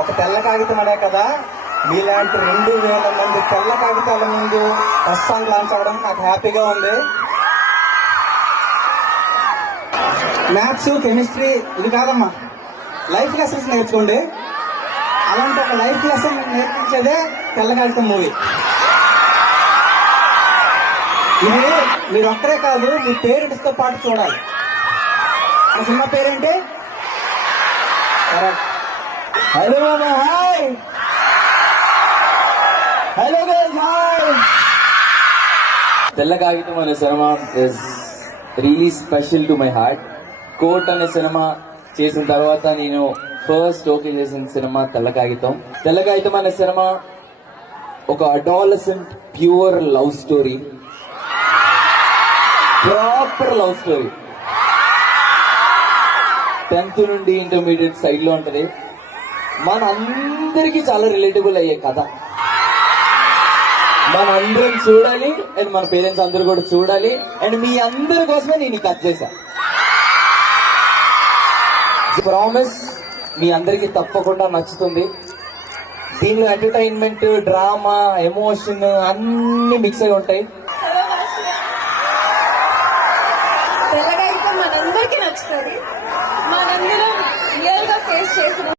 ఒక తెల్ల కాగితం అనే కదా, మీలాంటి 2000 మంది తెల్ల కాగితాల ముందు ఫస్ట్ సాంగ్ లాంచ్ అవ్వడం నాకు హ్యాపీగా ఉంది. మ్యాథ్స్, కెమిస్ట్రీ ఇది కాదమ్మా, లైఫ్ లెసన్స్ నేర్చుకోండి. అలాంటి ఒక లైఫ్ లెసన్ నేర్పించేదే తెల్ల కాగితం మూవీ. ఇది మీరు ఒక్కరే కాదు, మీ పేరెంట్స్ తో పాటు చూడాలి. ఆ సినిమా పేరేంటి? హలో మామా hi, hello guys hi. Thella Kagitham అనే సినిమా is really special to my heart. కోట్ అనే సినిమా చేసిన తర్వాత నేను ఫస్ట్ ఓకే చేసిన సినిమా తెల్ల కాగితం. తెల్ల కాగితం అనే సినిమా ఒక adolescent pure love story, proper love story. 10th నుండి ఇంటర్మీడియట్ సైడ్ లో ఉంటది. మన అందరికి చాలా రిలేటబుల్ అయ్యే కథ. మన అందరం చూడాలి అండ్ మన పేరెంట్స్ అందరూ కూడా చూడాలి. అండ్ మీ అందరి కోసమే నేను కట్ చేశా. ప్రామిస్ మీ అందరికి తప్పకుండా నచ్చుతుంది. దీనిలో ఎంటర్టైన్మెంట్, డ్రామా, ఎమోషన్ అన్ని మిక్స్ అయి ఉంటాయి. తెల్లగా అయితే మనందరికీ నచ్చుతుంది. మనందరం రియల్ గా ఫేస్ చేసిన